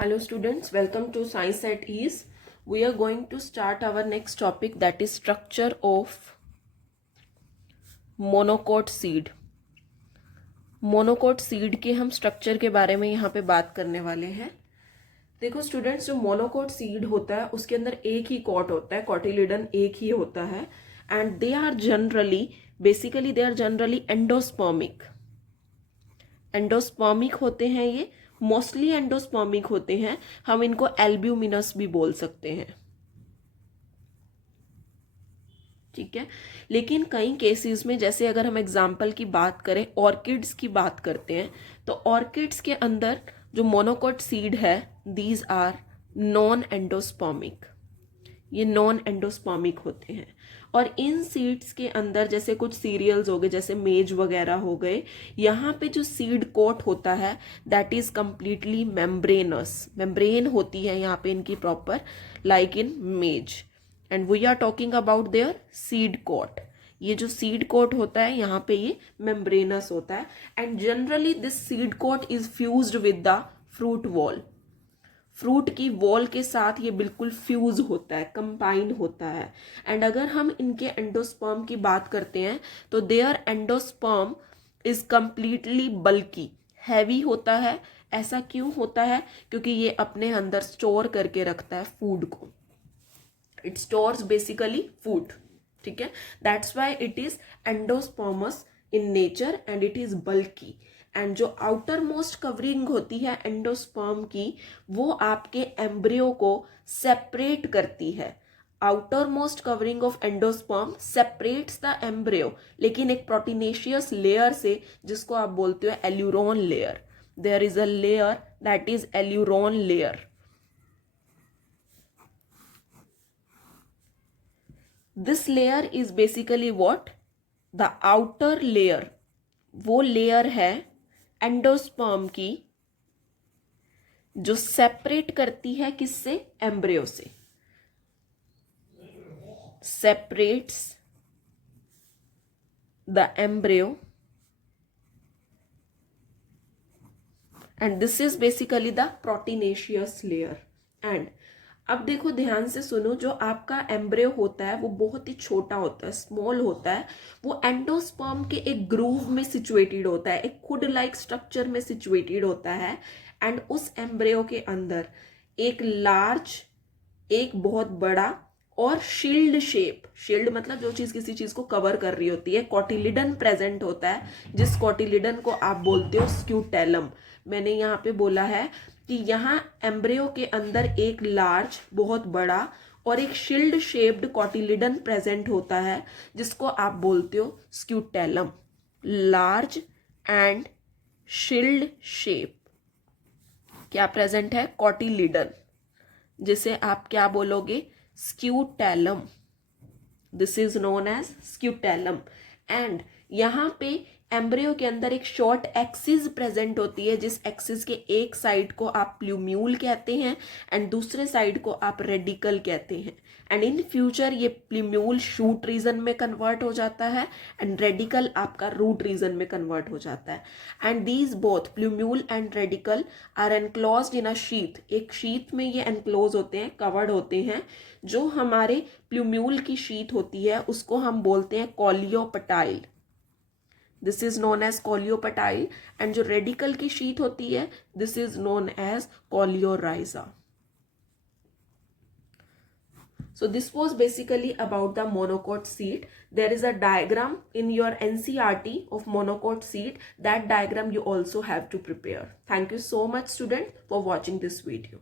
Hello students, welcome to Science at Ease. We are going to start our next topic, that is structure of monocot seed. Monocot seed के हम structure के बारे में यहाँ पे बात करने वाले हैं. देखो स्टूडेंट्स, जो मोनोकोट सीड होता है उसके अंदर एक ही कॉट होता है, कॉटिलिडन एक ही होता है, and they are generally endospermic. Endospermic होते हैं, ये मोस्टली एंडोस्पर्मिक होते हैं. हम इनको एल्ब्यूमिनस भी बोल सकते हैं, ठीक है. लेकिन कई केसेस में, जैसे अगर हम एग्जांपल की बात करें, ऑर्किड्स की बात करते हैं, तो ऑर्किड्स के अंदर जो मोनोकोट सीड है, दीज आर नॉन एंडोस्पर्मिक. ये नॉन एंडोस्पर्मिक होते हैं. और इन सीड्स के अंदर जैसे कुछ सीरियल्स हो गए, जैसे मेज वगैरह हो गए, यहाँ पे जो सीड कोट होता है that is completely membranous. Membrane होती है यहाँ पे इनकी proper, like in maize. And we are talking about their seed coat. ये जो सीड कोट होता है यहाँ पे ये मेम्ब्रेनस होता है. And generally this seed coat is fused with the fruit wall. Fruit की वॉल के साथ ये बिल्कुल फ्यूज होता है, कंबाइन होता है. एंड अगर हम इनके एंडोस्पर्म की बात करते हैं तो their endosperm is completely bulky, heavy होता है. ऐसा क्यों होता है? क्योंकि ये अपने अंदर स्टोर करके रखता है फूड को. इट स्टोर्स बेसिकली फूड, ठीक है. That's why it is endosperms in nature and it is bulky. And जो आउटर मोस्ट कवरिंग होती है एंडोस्पर्म की, वो आपके एम्ब्रियो को सेपरेट करती है. Outer most covering of endosperm separates the embryo, लेकिन एक प्रोटीनेशियस लेयर से, जिसको आप बोलते हो aleurone layer. There is a layer that is aleurone layer. This layer is basically what? The outer layer. वो लेयर है एंडोस्पर्म की जो सेपरेट करती है किससे? एम्ब्रियो से. Separates the embryo and this is basically the proteinaceous layer. And अब देखो, ध्यान से सुनो, जो आपका एम्ब्रियो होता है वो बहुत ही छोटा होता है, स्मॉल होता है. वो एंडोस्पर्म के एक ग्रूव में सिचुएटेड होता है, एक खुड लाइक स्ट्रक्चर में सिचुएटेड होता है. एंड उस एम्ब्रियो के अंदर एक लार्ज, एक बहुत बड़ा और शील्ड शेप, शील्ड मतलब जो चीज किसी चीज को कवर कर रही होती है, कॉटिलिडन प्रेजेंट होता है, जिस कॉटिलिडन को आप बोलते हो स्क्यूटेलम. मैंने यहाँ पे बोला है कि यहाँ एम्ब्रियो के अंदर एक लार्ज, बहुत बड़ा और एक शील्ड शेप्ड कॉटिलिडन प्रेजेंट होता है, जिसको आप बोलते हो scutellum. Large and shield shape क्या प्रेजेंट है? कॉटिलिडन, जिसे आप क्या बोलोगे? Scutellum. This is known as scutellum. And यहाँ पे एम्ब्रियो के अंदर एक शॉर्ट एक्सिस प्रेजेंट होती है, जिस एक्सिस के एक साइड को आप प्लूम्यूल कहते हैं एंड दूसरे साइड को आप रेडिकल कहते हैं. एंड इन फ्यूचर ये प्लूम्यूल शूट रीजन में कन्वर्ट हो जाता है एंड रेडिकल आपका रूट रीजन में कन्वर्ट हो जाता है. And these both plumule and radicle are enclosed in a sheath. एक शीथ में ये एनक्लोज होते हैं, कवर्ड होते हैं. जो हमारे प्लूम्यूल की शीथ होती है उसको हम बोलते हैं coleoptile. This is known as coleoptile. And जो रेडिकल की शीट होती है, this is known as coleorhiza. So this was basically about the monocot seed. There is a diagram in your NCERT of monocot seed. That diagram you also have to prepare. Thank you so much student for watching this video.